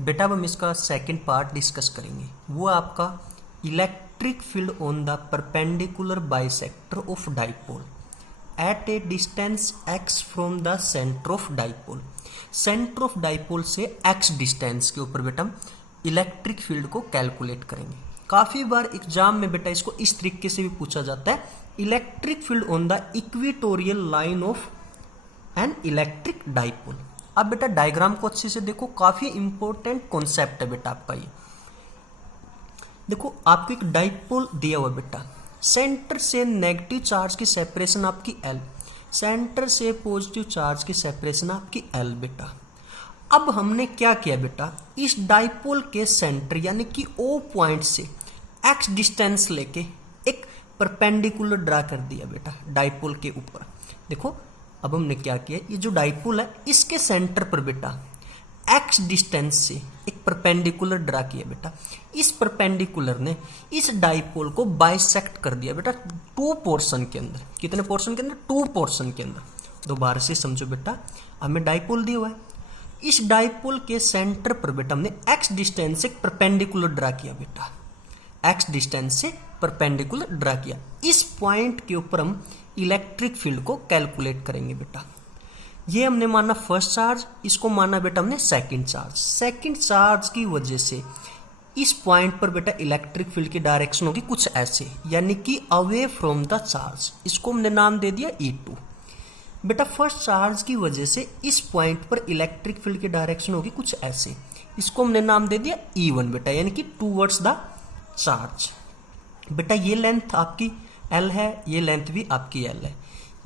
बेटा अब हम इसका सेकंड पार्ट डिस्कस करेंगे। वो आपका electric field on the perpendicular bisector of dipole at A distance x from the centre of dipole. Centre of dipole से x डिस्टेंस के ऊपर बेटा हम इलेक्ट्रिक फील्ड को कैलकुलेट करेंगे। काफ़ी बार एग्जाम में बेटा इसको इस तरीके से भी पूछा जाता है, electric field on the equatorial line of an electric dipole. अब बेटा डायग्राम को अच्छे से देखो, काफी इंपॉर्टेंट कॉन्सेप्ट है बेटा आपका ये। देखो आपको एक डाइपोल दिया हुआ बेटा, सेंटर से नेगेटिव चार्ज की सेपरेशन आपकी L, सेंटर से पॉजिटिव चार्ज की सेपरेशन आपकी L बेटा। अब हमने क्या किया बेटा, इस डाइपोल के सेंटर यानी कि O पॉइंट से x डिस्टेंस लेके एक परपेंडिकुलर ड्रा कर दिया बेटा डाइपोल के ऊपर। देखो अब हमने क्या किया, ये जो डाइपोल है इसके सेंटर पर बेटा x डिस्टेंस से एक परपेंडिकुलर ड्रा किया बेटा। इस परपेंडिकुलर ने इस डाइपोल को बाइसेक्ट कर दिया बेटा टू पोर्शन के अंदर। कितने पोर्शन के अंदर? टू पोर्शन के अंदर। दोबारा से समझो बेटा, हमें डाइपोल दिया हुआ है, इस डाइपोल के सेंटर पर बेटा हमने x डिस्टेंस से एक परपेंडिकुलर ड्रा किया बेटा, x डिस्टेंस से परपेंडिकुलर ड्रा किया। इस पॉइंट के ऊपर हम इलेक्ट्रिक फील्ड को कैलकुलेट करेंगे बेटा। ये हमने माना फर्स्ट चार्ज, इसको माना बेटा हमने सेकंड चार्ज। सेकंड चार्ज की वजह से इस पॉइंट पर बेटा इलेक्ट्रिक फील्ड की डायरेक्शन होगी कुछ ऐसे, यानी कि अवे फ्रॉम द चार्ज। इसको हमने नाम दे दिया E2 बेटा। फर्स्ट चार्ज की वजह से इस पॉइंट पर इलेक्ट्रिक फील्ड की डायरेक्शन होगी कुछ ऐसे, इसको हमने नाम दे दिया E1 बेटा, यानी कि टूवर्ड्स द चार्ज बेटा। ये लेंथ आपकी L है, ये लेंथ भी आपकी L है,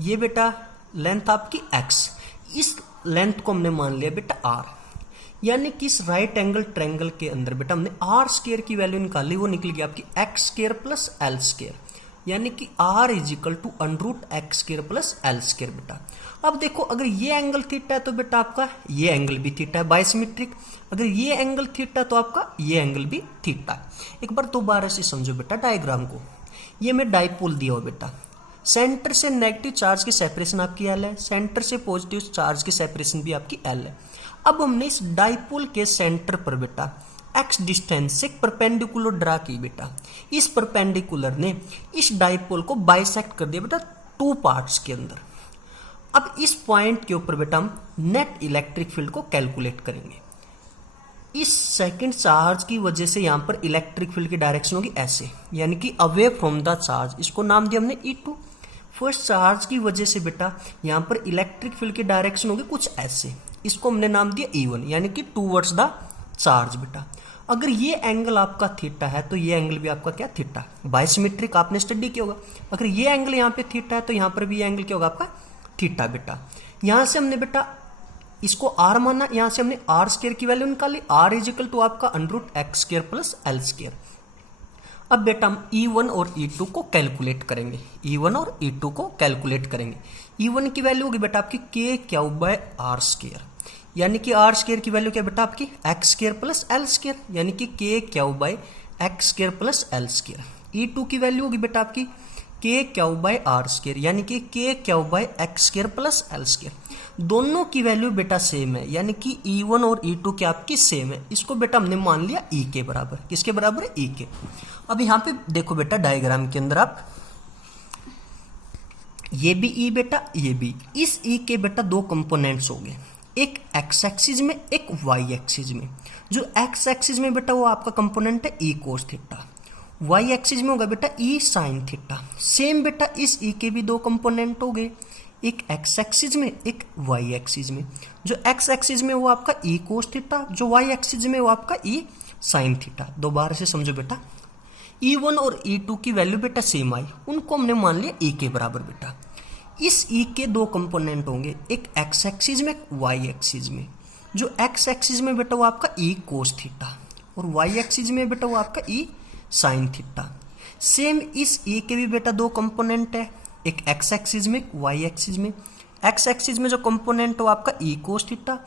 ये बेटा लेंथ आपकी X। इस लेंथ को हमने मान लिया बेटा R, यानी कि इस राइट एंगल ट्रायंगल के अंदर बेटा हमने R स्क्वायर की वैल्यू निकाली, वो निकल गई आपकी x square plus L square, यानी कि R is equal to √x square plus L square बेटा। अब देखो अगर ये एंगल थीटा है तो बेटा आपका ये एंगल भी थीटा है, बाइसिमेट्रिक। अगर ये एंगल थीटा है तो आपका ये एंगल भी थीटा है। एक बार दोबारा से समझो बेटा डायग्राम को। ये मैं डाइपोल दिया हो बेटा, सेंटर से नेगेटिव चार्ज की सेपरेशन आपकी L है, सेंटर से पॉजिटिव चार्ज की सेपरेशन भी आपकी L है। अब हमने इस डाइपोल के सेंटर पर बेटा x डिस्टेंस से परपेंडिकुलर ड्रा की बेटा। इस परपेंडिकुलर ने इस डाइपोल को बाइसेक्ट कर दिया बेटा टू पार्ट्स के अंदर। अब इस पॉइंट के ऊपर बेटा हम नेट इलेक्ट्रिक फील्ड को कैलकुलेट करेंगे। इस सेकंड चार्ज की वजह से यहां पर इलेक्ट्रिक फील्ड की डायरेक्शन होगी ऐसे, यानी कि अवे फ्रॉम द चार्ज, इसको नाम दिया हमने E2। फर्स्ट चार्ज की वजह से बेटा यहां पर इलेक्ट्रिक फील्ड की डायरेक्शन होगी कुछ ऐसे, इसको हमने नाम दिया E1, यानी कि टूवर्ड्स द चार्ज बेटा। अगर ये एंगल आपका थीटा है तो ये एंगल भी आपका क्या थीटा, बाइसिमेट्रिक आपने स्टडी किया होगा। अगर ये एंगल यहाँ पे थीटा है तो यहाँ पर भी ये एंगल क्या होगा आपका थीटा बेटा। यहां से हमने बेटा इसको R माना, यहां से हमने R स्क्वायर की वैल्यू निकाली, R इज इक्वल टू आपका √x square plus L square. अब बेटा हम E1 और E2 को कैलकुलेट करेंगे, E1 और E2 को कैलकुलेट करेंगे। E1 की वैल्यू होगी बेटा आपकी k/r स्क्वायर, यानी कि R स्क्वायर की वैल्यू क्या बेटा आपकी x square plus L square, यानी कि k/x square plus L square. E2 की वैल्यू होगी बेटा आपकी k/r स्क्वायर, यानी कि k/x square plus L square. दोनों की वैल्यू बेटा सेम है, यानी कि E1 और E2 क्या आपकी सेम है। इसको बेटा हमने मान लिया E के बराबर। किसके बराबर है? E के। अब यहाँ पे देखो बेटा डायग्राम के अंदर आप, ये भी E बेटा, ये भी। इस E के बेटा दो कंपोनेंट्स हो गए, एक x एक्सिस में, एक y एक्सिस में। जो x एक्सिस में बेटा वो आपका कंपोनेंट है E cos theta, y axis में होगा बेटा E साइन थीटा। सेम बेटा इस E के भी दो कंपोनेंट हो गए, एक x एक्सिस में, एक y एक्सिस में। जो x एक्सिस में वो आपका E कोस थीटा, जो y एक्सिस में वो आपका E साइन थीटा। दोबारा से समझो बेटा, E1 और E2 की वैल्यू बेटा सेम आई, उनको हमने मान लिया E के बराबर बेटा। इस E के दो कंपोनेंट होंगे, एक x एक्सिस में, एक y एक्सिस में। जो x एक्सिस में बेटा वो आपका E कोस थीटा, और y एक्सिस में बेटा वो आपका E साइन थीटा। सेम इस E के भी बेटा दो कंपोनेंट है, एक x एक्सिस में, एक y एक्सिस में। x एक्सिस में जो कंपोनेंट हो आपका E cos theta,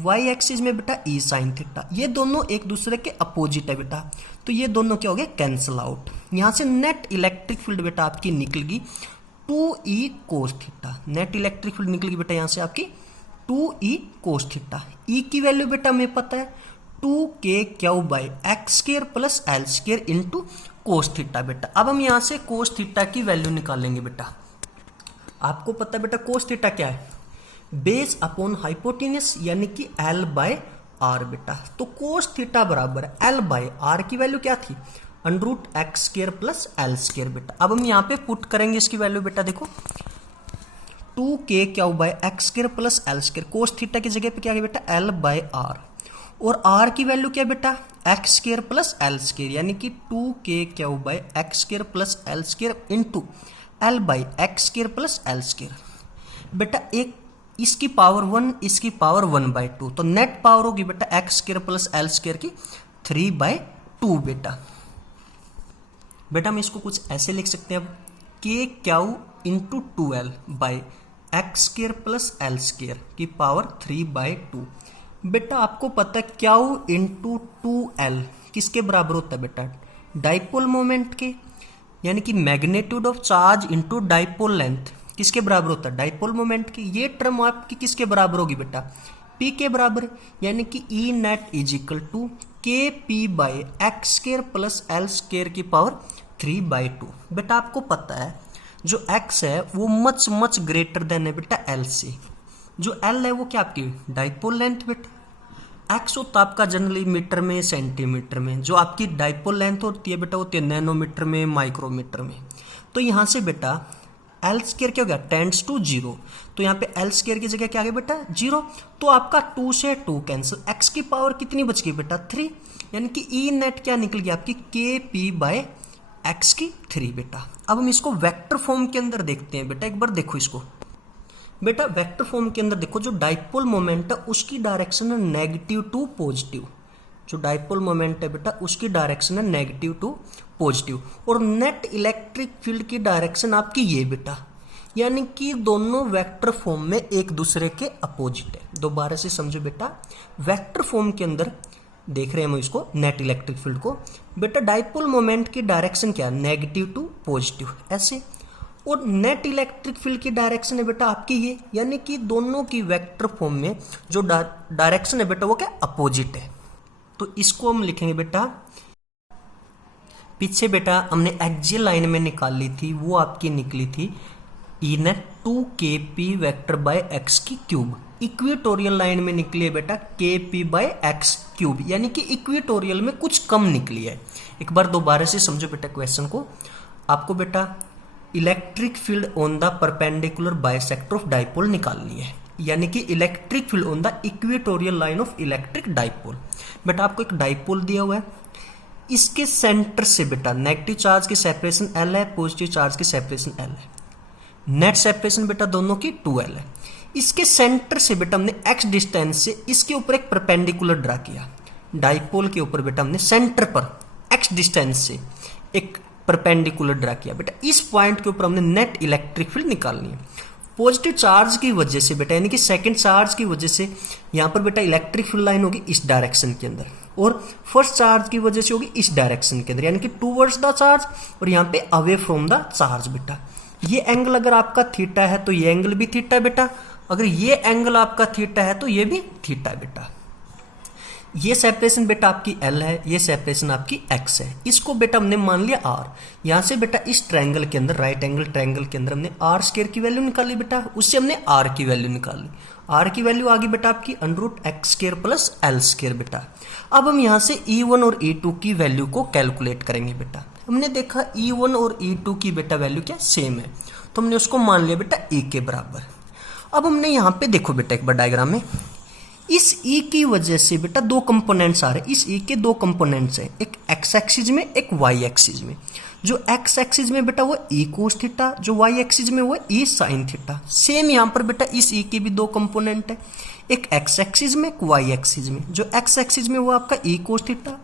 y axis में बेटा E साइन थीटा। ये दोनों एक दूसरे के अपोजिट है बेटा, तो ये दोनों क्या हो गए कैंसिल आउट। यहां से नेट इलेक्ट्रिक फील्ड बेटा आपकी निकल गई 2E cos theta. Net electric field निकल गई बेटा यहां से आपकी 2E कोस थीटा। E की वैल्यू बेटा हमें पता है 2k/x² plus l² into cos theta बेटा। अब हम यहाँ से कोस थीटा की वैल्यू निकालेंगे बेटा। आपको पता है बेटा कोस थीटा क्या है, बेस अपॉन हाइपोटेन्यूस यानी कि l/r बेटा। तो कोस थीटा बराबर है l/r की वैल्यू क्या थी, √x² प्लस l² बेटा। अब हम यहाँ पे पुट करेंगे इसकी वैल्यू बेटा, देखो 2k/x² प्लस l², कोस थीटा की जगह पे क्या है बेटा l/r, और r की वैल्यू क्या बेटा x² प्लस l², यानी कि 2k/x² plus l² into l/x² plus l² बेटा। एक इसकी पावर 1, इसकी पावर 1/2, तो नेट पावर होगी बेटा x² प्लस l² की 3/2 बेटा। बेटा हम इसको कुछ ऐसे लिख सकते हैं अब, k into 2l/x² plus l² की पावर 3/2 बेटा। आपको पता है क्यू इंटू 2l किसके बराबर होता है बेटा, डाइपोल मोमेंट के, यानी कि magnitude of charge into dipole length किसके बराबर होता है, डाइपोल मोमेंट के। ये टर्म आपकी किसके बराबर होगी बेटा, P के बराबर, यानी कि E net is equal to kp/x² plus l² की पावर 3/2 बेटा। आपको पता है जो x है वो मच मच ग्रेटर देन है बेटा l से, जो l है वो क्या आपकी डाइपोल लेंथ बेटा। x होता है आपका जनरली मीटर में सेंटीमीटर में, जो आपकी डाइपोल लेंथ होती है बेटा होती है नैनोमीटर में माइक्रोमीटर में। तो यहाँ से बेटा l² क्या हो गया, टेंड्स टू 0, तो यहाँ पे l² की जगह क्या आ गया बेटा 0, तो आपका 2 से 2 कैंसिल, x की पावर कितनी बच गई बेटा 3, यानी कि E नेट क्या निकल गया आपकी kp/x की 3 बेटा। अब हम इसको वेक्टर फॉर्म के अंदर देखते हैं बेटा, एक बार देखो इसको बेटा। वेक्टर फॉर्म के अंदर देखो, जो डाइपोल मोमेंट है उसकी डायरेक्शन है नेगेटिव टू पॉजिटिव, जो डाइपोल मोमेंट है बेटा उसकी डायरेक्शन है नेगेटिव टू पॉजिटिव, और नेट इलेक्ट्रिक फील्ड की डायरेक्शन आपकी ये बेटा, यानी कि दोनों वेक्टर फॉर्म में एक दूसरे के अपोजिट है। दोबारा से समझो बेटा, वेक्टर फॉर्म के अंदर देख रहे हैं हम इसको नेट इलेक्ट्रिक फील्ड को बेटा, डाइपोल मोमेंट की डायरेक्शन क्या है नेगेटिव टू पॉजिटिव ऐसे, और नेट इलेक्ट्रिक फील्ड की डायरेक्शन है बेटा आपकी ये, यानी कि दोनों की वेक्टर फॉर्म में जो डायरेक्शन है बेटा वो क्या अपोजिट है। तो इसको हम लिखेंगे बेटा, पीछे बेटा हमने एक्सियल लाइन में निकाली थी, वो आपकी निकली थी E net 2kp vector by x की क्यूब, इक्वेटोरियल लाइन में निकली है बेटा kp/x क्यूब, यानी कि इक्वेटोरियल में कुछ कम निकली है। एक बार दोबारा से समझो बेटा क्वेश्चन को, आपको बेटा electric field on the perpendicular bisector of dipole निकालनी है, यानी कि electric field on the equatorial line of electric dipole. बेटा आपको एक डाइपोल दिया हुआ है, इसके सेंटर से बेटा नेगेटिव चार्ज की सेपरेशन L है, पॉजिटिव चार्ज की सेपरेशन L है, नेट सेपरेशन बेटा दोनों की 2L है। इसके सेंटर से बेटा हमने x डिस्टेंस से इसके ऊपर एक परपेंडिकुलर ड्रा किया, डाइपोल के ऊपर बेटा हमने सेंटर पर x डिस्टेंस से एक परपेंडिकुलर ड्रा किया बेटा। इस पॉइंट के ऊपर हमने नेट इलेक्ट्रिक फील्ड निकालनी है। पॉजिटिव चार्ज की वजह से बेटा, यानी कि सेकंड चार्ज की वजह से यहाँ पर बेटा इलेक्ट्रिक फील्ड लाइन होगी इस डायरेक्शन के अंदर, और फर्स्ट चार्ज की वजह से होगी इस डायरेक्शन के अंदर, यानी कि टूवर्ड्स द चार्ज और यहाँ पे अवे फ्रॉम द चार्ज बेटा। ये एंगल अगर आपका थीटा है तो ये एंगल भी थीटा है बेटा, अगर ये एंगल आपका थीटा है तो ये भी थीटा है बेटा। ये सेपरेशन बेटा आपकी L है, ये सेपरेशन आपकी X है, इसको बेटा हमने मान लिया R। यहाँ से बेटा इस ट्रायंगल के अंदर, राइट एंगल ट्रायंगल के अंदर हमने r² की वैल्यू निकाली बेटा, उससे हमने R की वैल्यू निकाली। R की वैल्यू आ गई बेटा आपकी √x² प्लस l² बेटा। अब हम यहाँ से E1 और E2 की वैल्यू को कैलकुलेट करेंगे बेटा। हमने देखा E1 और E2 की बेटा वैल्यू क्या सेम है, तो हमने उसको मान लिया बेटा E के बराबर। अब हमने यहाँ पे देखो बेटा एक बार डायग्राम में, इस E की वजह से बेटा दो कंपोनेंट्स आ रहे हैं, इस E के दो कंपोनेंट्स हैं, एक x एक्सिस में एक y एक्सिस में। जो x एक्सिस में बेटा वो E कोस थीटा, जो y एक्सिस में वो E साइन थीटा। सेम यहाँ पर बेटा इस E के भी दो कंपोनेंट है, एक x एक्सिस में एक y एक्सिस में। जो x एक्सिस में वो आपका E cos theta,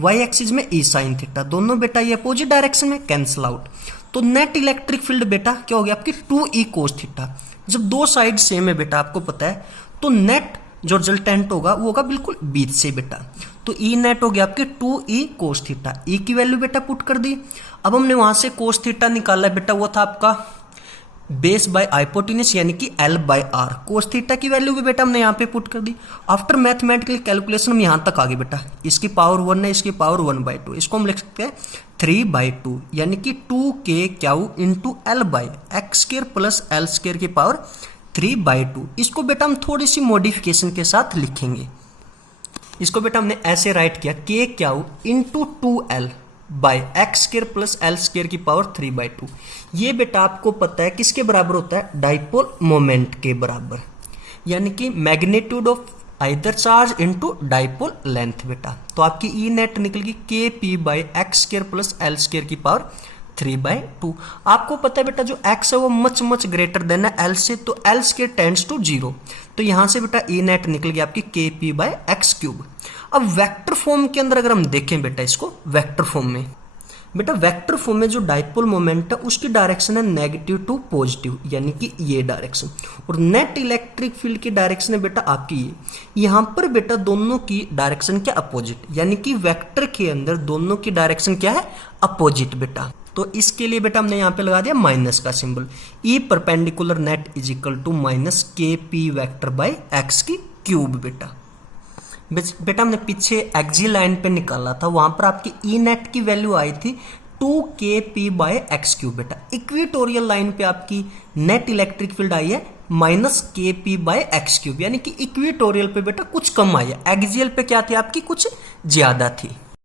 y axis में E साइन थीटा, दोनों बेटा ये अपोजिट डायरेक्शन में कैंसिल आउट। तो नेट इलेक्ट्रिक फील्ड बेटा क्या हो गया आपकी 2E कोस थीटा। जब दो साइड सेम है बेटा आपको पता है, तो नेट जो रिजल्टेंट होगा वो होगा बिल्कुल बीच से बेटा। तो E नेट हो गया आपके 2E कोस थीटा। E की वैल्यू बेटा पुट कर दी। अब हमने वहां से कोस थीटा निकाला बेटा, वो था आपका बेस बाय हाइपोटेन्यूज यानी कि L by R. Cos theta की वैल्यू भी बेटा हमने यहाँ पे पुट कर दी। आफ्टर मैथमेटिकल कैलकुलेशन हम यहाँ तक आ गए बेटा, इसकी पावर 1 है, इसकी पावर 1/2, इसको हम लिख सकते हैं 3/2 यानी कि 2k Q into L by X square plus L square की पावर 3/2। इसको बेटा हम थोड़ी सी मॉडिफिकेशन के साथ लिखेंगे। इसको बेटा हमने ऐसे राइट किया k Q into 2L by X square plus L square की पावर 3/2। ये बेटा आपको पता है किसके बराबर होता है, डाइपोल मोमेंट के बराबर, यानी कि magnitude of either charge into dipole length बेटा। तो आपकी ई नेट निकलेगी kp by X square plus L square की पावर 3/2। आपको पता है बेटा जो x है वो मच ग्रेटर देन है L से, तो L स्क्र टेंड्स टू 0, तो यहां से बेटा ई नेट निकल गई आपकी kp बाय एक्स क्यूब। अब वेक्टर फॉर्म के अंदर अगर हम देखें बेटा इसको, वेक्टर फॉर्म में बेटा, वेक्टर फॉर्म में जो डाइपोल मोमेंट है उसकी डायरेक्शन है नेगेटिव टू पॉजिटिव, यानी कि ये डायरेक्शन, और नेट इलेक्ट्रिक फील्ड की डायरेक्शन है बेटा आपकी ये। यहां पर बेटा दोनों की डायरेक्शन क्या, अपोजिट, यानी कि वेक्टर के अंदर दोनों की डायरेक्शन क्या है, अपोजिट बेटा। तो इसके लिए बेटा हमने यहाँ पे लगा दिया माइनस का symbol. E perpendicular net is equal to minus kp vector by X की क्यूब बेटा। बेटा हमने पीछे एक्जी लाइन पे निकाला था, वहां पर आपकी ई नेट की वैल्यू आई थी 2kp बाय एक्स क्यूब बेटा। इक्वेटोरियल लाइन पे आपकी नेट इलेक्ट्रिक फील्ड आई है minus kp by X cube, यानी कि इक्वेटोरियल पे बेटा कुछ कम आई है, एक्सियल पे क्या थी आपकी कुछ ज्यादा थी।